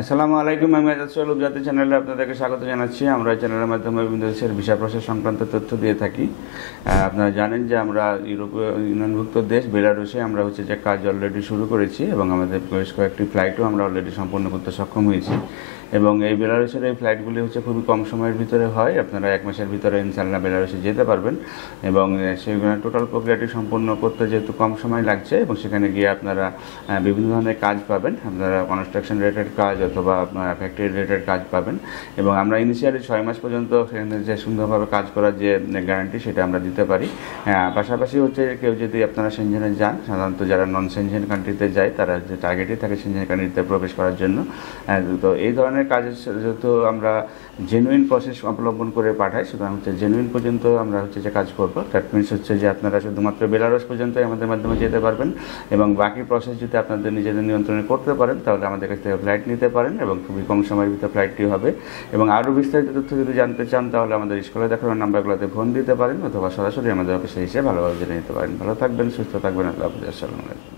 আসসালামু আলাইকুম। আমি আজাদ সোহেল জাতি চ্যানেলে আপনাদেরকে স্বাগত জানাচ্ছি। আমরা এই চ্যানেলের মাধ্যমে বিভিন্ন দেশের ভিসা প্রসেস সংক্রান্ত তথ্য দিয়ে থাকি। আপনারা জানেন যে আমরা ইউরোপীয় ইউনিয়নভুক্ত দেশ বেলারুসে আমরা যে কাজ অলরেডি শুরু করেছি এবং আমাদের বেশ কয়েকটি ফ্লাইটও আমরা অলরেডি সম্পন্ন করতে সক্ষম হয়েছি। এবং এই বেলারুসের এই ফ্লাইটগুলি খুবই কম সময়ের ভিতরে হয়। আপনারা 1 মাসের ভিতরে ইনশাআল্লাহ বেলারুসে যেতে পারবেন এবং সেখানে টোটাল প্রক্রিয়াটি সম্পন্ন করতে যেহেতু কম সময় লাগছে এবং সেখানে গিয়ে আপনারা বিভিন্ন ধরনের কাজ পাবেন। আপনারা কনস্ট্রাকশন রিলেটেড কাজ অথবা ফ্যাক্টরি রিলেটেড কাজ পাবেন এবং আমরা ইনিশিয়ালি 6 মাস পর্যন্ত সেখানে যে সুন্দরভাবে কাজ করার যে গ্যারান্টি সেটা আমরা দিতে পারি। পাশাপাশি কেউ যদি আপনারা সেনজেনে যান, সাধারণত যারা নন সেনজেন কান্ট্রিতে যায় তারা যে টার্গেটই থাকে সেনজেন কান্ট্রিতে প্রবেশ করার জন্য। তো এই ধরনের কাজের যেহেতু আমরা জেনুইন প্রসেস অবলম্বন করে পাঠাই, সুতরাং জেনুইন পর্যন্ত আমরা যে কাজ করবো। দ্যাট মিনস যে আপনারা শুধুমাত্র বেলারুস পর্যন্তই আমাদের মাধ্যমে যেতে পারবেন এবং বাকি প্রসেস যদি আপনাদের নিজেদের নিয়ন্ত্রণে করতে পারেন তাহলে আমাদের কাছ থেকে ফ্লাইট নিতে পারেন এবং খুবই কম সময়ের ভিতরে ফ্লাইটটি হবে। এবং আরও বিস্তারিত তথ্য যদি জানতে চান তাহলে আমাদের স্কুলে দেখানো নাম্বারগুলোতে ফোন দিতে পারেন অথবা সরাসরি আমাদের অফিসে এসে ভালোভাবে জেনে নিতে পারেন। ভালো থাকবেন, সুস্থ থাকবেন। আল্লাহ হাফেজ। আসসালামু আলাইকুম।